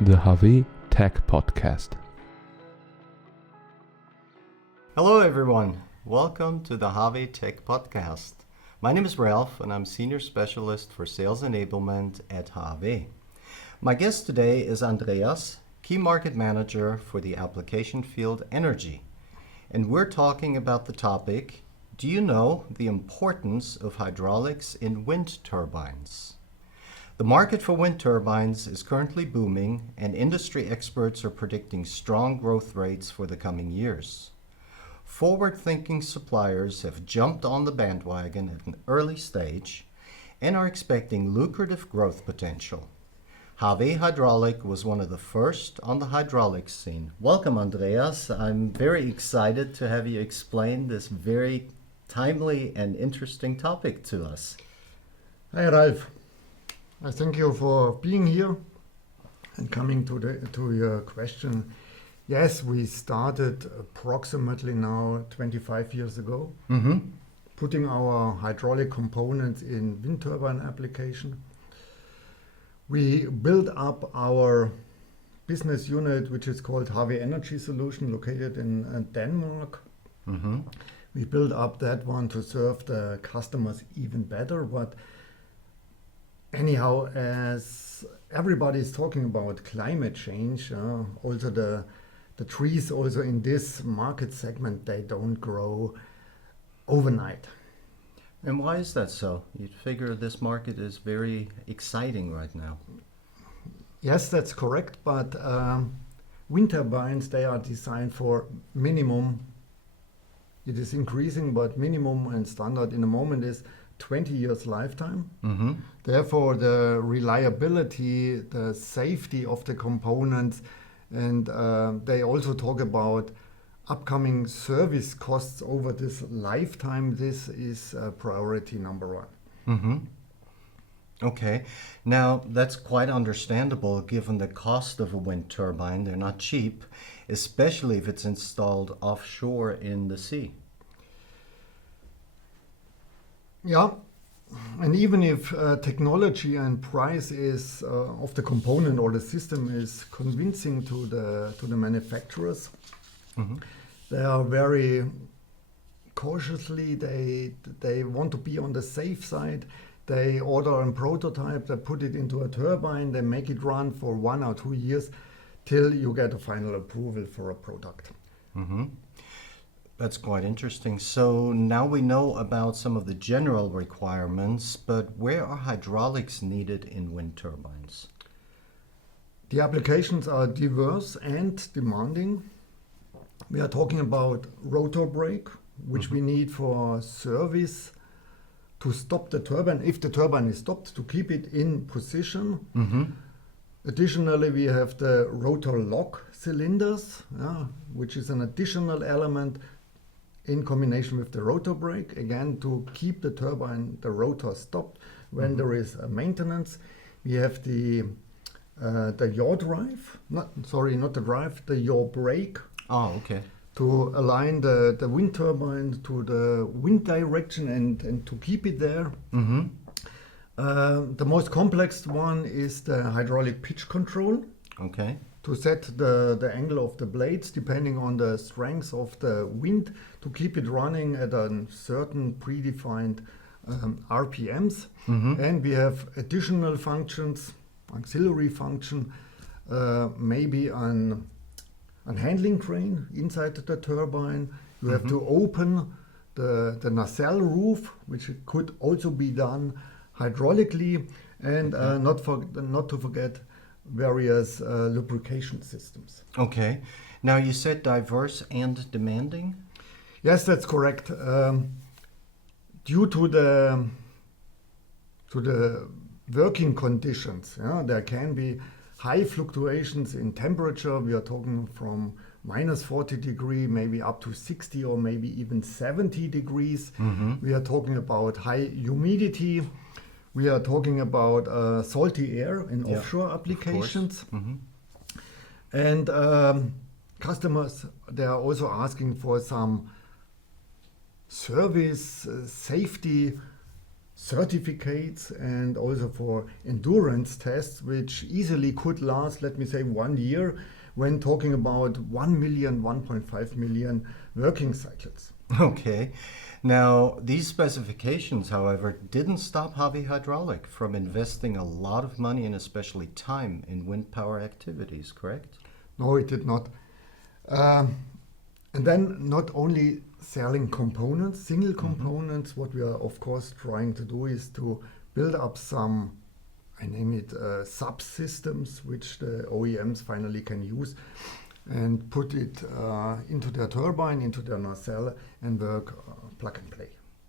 the HAWE Tech Podcast. Hello everyone, welcome to the HAWE Tech Podcast. My name is Ralph and I'm Senior Specialist for Sales Enablement at HAWE. My guest today is Andreas, Key Market Manager for the application field Energy. And we're talking about the topic, do you know the importance of hydraulics in wind turbines? The market for wind turbines is currently booming and industry experts are predicting strong growth rates for the coming years. Forward-thinking suppliers have jumped on the bandwagon at an early stage and are expecting lucrative growth potential. HAWE Hydraulik was one of the first on the hydraulics scene. Welcome, Andreas. I'm very excited to have you explain this very timely and interesting topic to us. Hi, Ralph. I thank you for being here and coming to your question. Yes, we started approximately now 25 years ago, putting our hydraulic components in wind turbine application. We built up our business unit, which is called HAWE Energy Solution, located in Denmark. We built up that one to serve the customers even better. But anyhow, as everybody is talking about climate change, also the trees also in this market segment, they don't grow overnight. And why is that so? You'd figure this market is very exciting right now. Yes, that's correct, but wind turbines, they are designed for minimum. It is increasing, but minimum and standard in the moment is 20 years lifetime. Therefore, the reliability, the safety of the components, and they also talk about upcoming service costs over this lifetime. This is priority number one. Okay, now that's quite understandable given the cost of a wind turbine. They're not cheap, especially if it's installed offshore in the sea. Yeah, and even if technology and price is of the component or the system is convincing to the manufacturers, they are very cautiously, they want to be on the safe side. They order a prototype, they put it into a turbine, they make it run for 1 or 2 years till you get a final approval for a product. That's quite interesting. So now we know about some of the general requirements, but where are hydraulics needed in wind turbines? The applications are diverse and demanding. We are talking about rotor brake, which we need for service to stop the turbine. If the turbine is stopped, to keep it in position. Additionally, we have the rotor lock cylinders, which is an additional element in combination with the rotor brake, again to keep the turbine, the rotor stopped when there is a maintenance. We have the yaw drive, the yaw brake. Oh, okay. To align the wind turbine to the wind direction and to keep it there. The most complex one is the hydraulic pitch control. Okay. To set the angle of the blades depending on the strength of the wind to keep it running at a certain predefined RPMs. And we have additional functions, auxiliary function, maybe an handling crane inside the turbine. You have to open the nacelle roof, which could also be done hydraulically, and not to forget various lubrication systems. Okay. Now you said diverse and demanding? Yes, that's correct. Due to the working conditions, there can be high fluctuations in temperature. We are talking from minus 40 degrees, maybe up to 60 or maybe even 70 degrees. We are talking about high humidity. We are talking about salty air in offshore applications. And customers, they are also asking for some service, safety certificates and also for endurance tests, which easily could last, let me say, 1 year when talking about 1 million, 1.5 million working cycles. Okay. Now, these specifications, however, didn't stop HAWE Hydraulik from investing a lot of money and especially time in wind power activities, correct? No, it did not. And then not only selling components, single components, what we are of course trying to do is to build up some, I name it, subsystems which the OEMs finally can use and put it into their turbine, into their nacelle and work plug and play.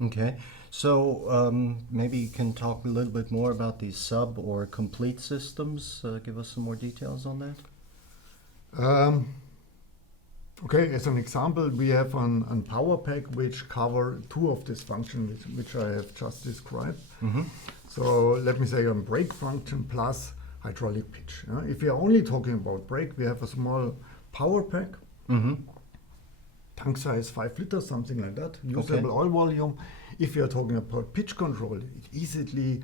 Okay, so maybe you can talk a little bit more about these sub or complete systems. Give us some more details on that. Okay, as an example, we have an power pack which cover two of these functions which I have just described. So let me say on brake function plus hydraulic pitch. If we are only talking about brake, we have a small power pack, tank size 5 liters, something like that, usable oil volume. If you are talking about pitch control, it easily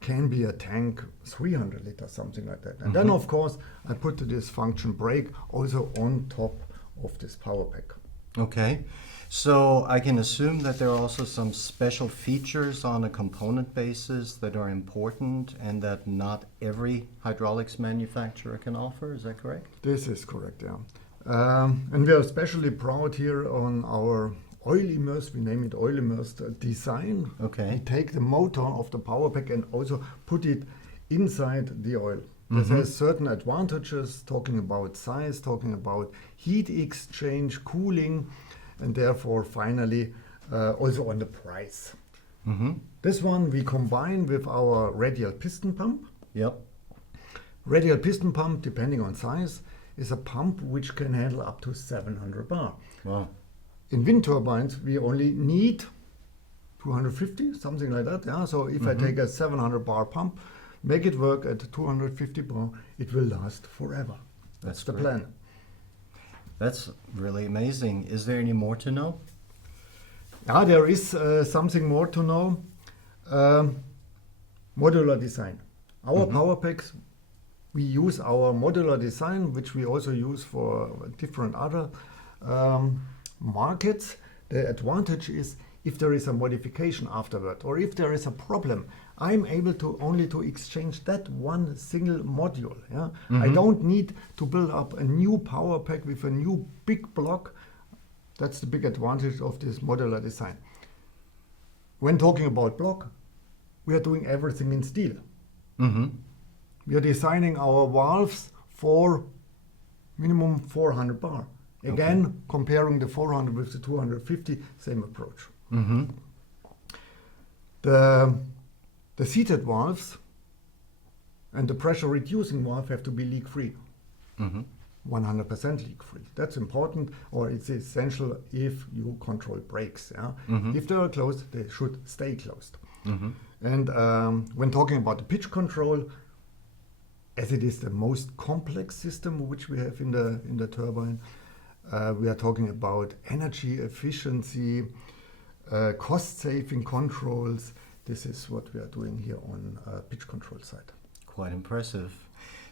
can be a tank 300 liters, something like that. And then of course I put this function brake also on top of this power pack. Okay, so I can assume that there are also some special features on a component basis that are important and that not every hydraulics manufacturer can offer. Is that correct? This is correct, yeah. And we are especially proud here on our oil immersed, we name it oil immersed design. Okay. We take the motor of the power pack and also put it inside the oil. This has certain advantages, talking about size, talking about heat exchange, cooling, and therefore finally also on the price. This one we combine with our radial piston pump. Yep. Radial piston pump, depending on size, is a pump which can handle up to 700 bar. Wow. In wind turbines, we only need 250, something like that. Yeah. So if I take a 700 bar pump, make it work at 250 bar, it will last forever. That's the great. plan. That's really amazing. Is there any more to know? Yeah, there is something more to know. Modular design. Our power packs, we use our modular design, which we also use for different other markets. The advantage is if there is a modification afterward or if there is a problem, I'm able to only to exchange that one single module. Yeah? I don't need to build up a new power pack with a new big block. That's the big advantage of this modular design. When talking about block, we are doing everything in steel. We are designing our valves for minimum 400 bar. Again, comparing the 400 with the 250, same approach. The seated valves and the pressure reducing valve have to be leak free. 100% leak free. That's important, or it's essential if you control brakes. Yeah? If they are closed, they should stay closed. And when talking about the pitch control, as it is the most complex system which we have in the turbine, we are talking about energy efficiency, cost-saving controls. This is what we are doing here on pitch control side. Quite impressive.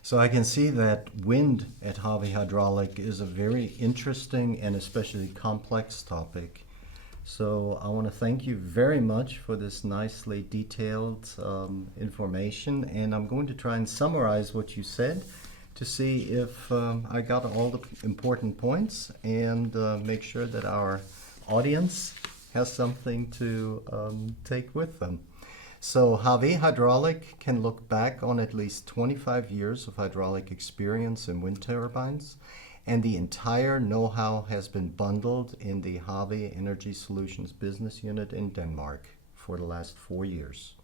So I can see that wind at HAWE Hydraulik is a very interesting and especially complex topic. So I want to thank you very much for this nicely detailed information, and I'm going to try and summarize what you said to see if I got all the important points and make sure that our audience has something to take with them. So HAWE Hydraulik can look back on at least 25 years of hydraulic experience in wind turbines, and the entire know-how has been bundled in the HAWE Energy Solutions business unit in Denmark for the last 4 years.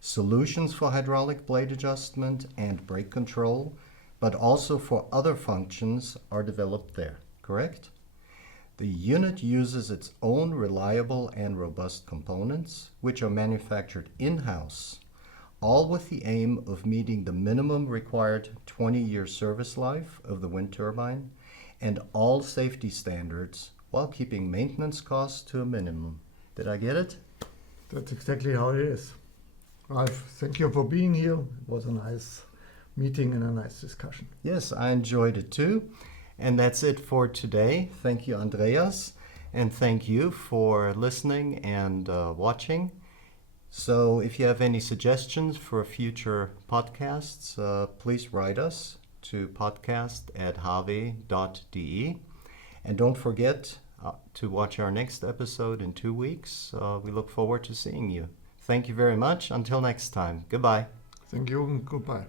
Solutions for hydraulic blade adjustment and brake control, but also for other functions, are developed there, correct? The unit uses its own reliable and robust components, which are manufactured in-house, all with the aim of meeting the minimum required 20-year service life of the wind turbine and all safety standards while keeping maintenance costs to a minimum. Did I get it? That's exactly how it is. Ralph, thank you for being here. It was a nice meeting and a nice discussion. Yes, I enjoyed it too. And that's it for today. Thank you, Andreas. And thank you for listening and watching. So if you have any suggestions for future podcasts, please write us to podcast@hawe.de. And don't forget to watch our next episode in 2 weeks. We look forward to seeing you. Thank you very much. Until next time. Goodbye. Thank you and goodbye.